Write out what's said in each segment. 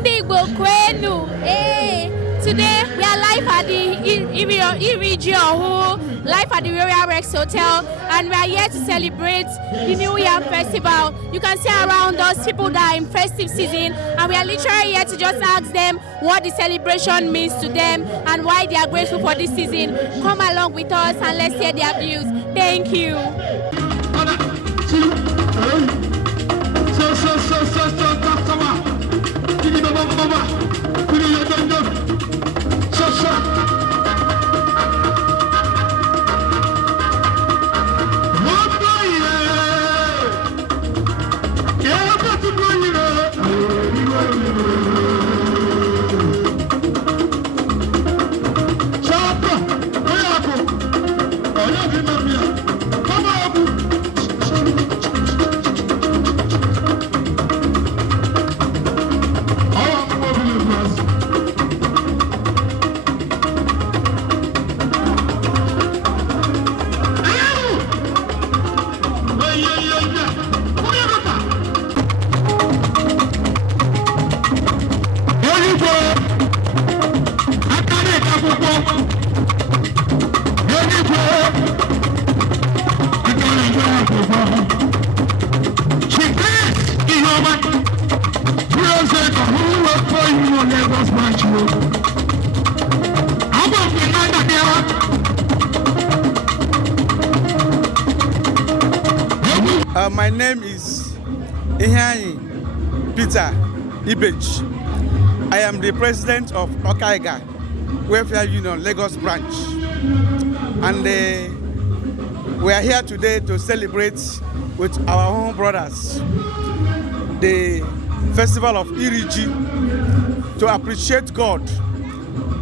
Ndigbo kwenu. Hey, today we are live at the Ohuhu, live at the Royal Rex Hotel, and we are here to celebrate the New Yam Festival. You can see around us people that are in festive season, and we are literally here to just ask them what the celebration means to them and why they are grateful for this season. Come along with us and let's hear their views. Thank you. My name is Peter Ibej. I am the president of Okaiga Welfare Union Lagos branch, and we are here today to celebrate with our own brothers the festival of Iriji, to appreciate God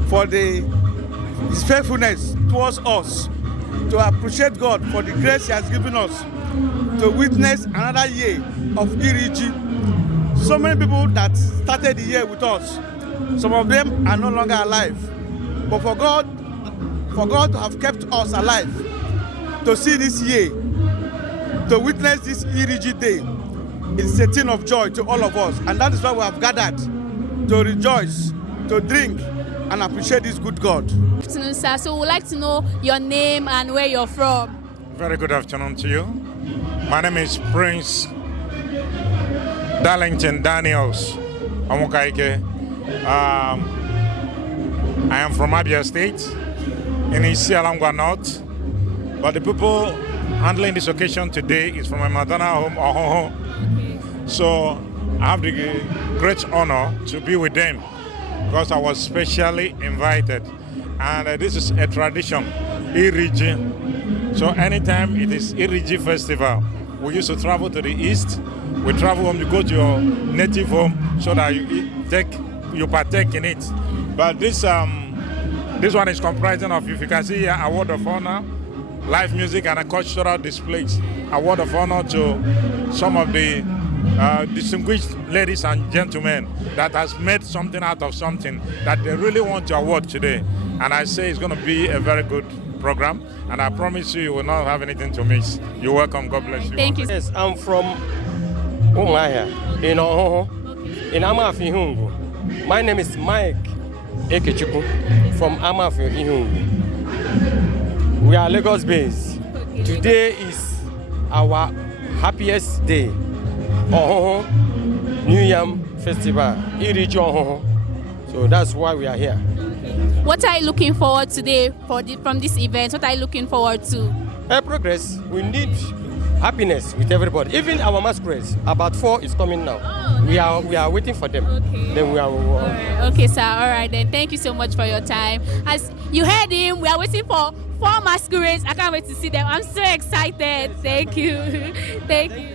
for His faithfulness towards us, to appreciate God for the grace He has given us to witness another year of Iriji. So many people that started the year with us, some of them are no longer alive. But for God to have kept us alive, to see this year, to witness this Iriji day, it's a thing of joy to all of us. And that is why we have gathered to rejoice, to drink, and appreciate this good God. Good afternoon, sir. So we'd like to know your name and where you're from. Very good afternoon to you. My name is Prince Darlington Daniels Amukaike. I am from Abia State in Isialangwa North, but the people handling this occasion today is from my maternal home, Ohuhu. So I have the great honor to be with them because I was specially invited, and this is a tradition, Iriji. So anytime it is Iriji festival, we used to travel to the east. We travel home, you go to your native home so that you partake in it. But this one is comprising of, if you can see here, award of honor, live music and a cultural displays. Award of honor to some of the distinguished ladies and gentlemen that has made something out of something that they really want to award today. And I say it's going to be a very good program, and I promise you will not have anything to miss. You're welcome. God bless you. Thank you. Yes, I'm from Umuahia in Ohuhu, in Amafi Ihungu. My name is Mike Ekechukwu from Amafi Ihungu. We are Lagos based. Today is our happiest day. Ohuhu New Yam Festival, Iriji Ohuhu. So that's why we are here. What are you looking forward today from this event? What are you looking forward to? Progress. We need happiness with everybody. Even our masquerades, about 4 is coming now. Oh, nice. We are waiting for them. Okay. Then we are. Okay, sir. All right, then. Thank you so much for your time. As you heard him, we are waiting for 4 masquerades. I can't wait to see them. I'm so excited. Thank you. Thank you.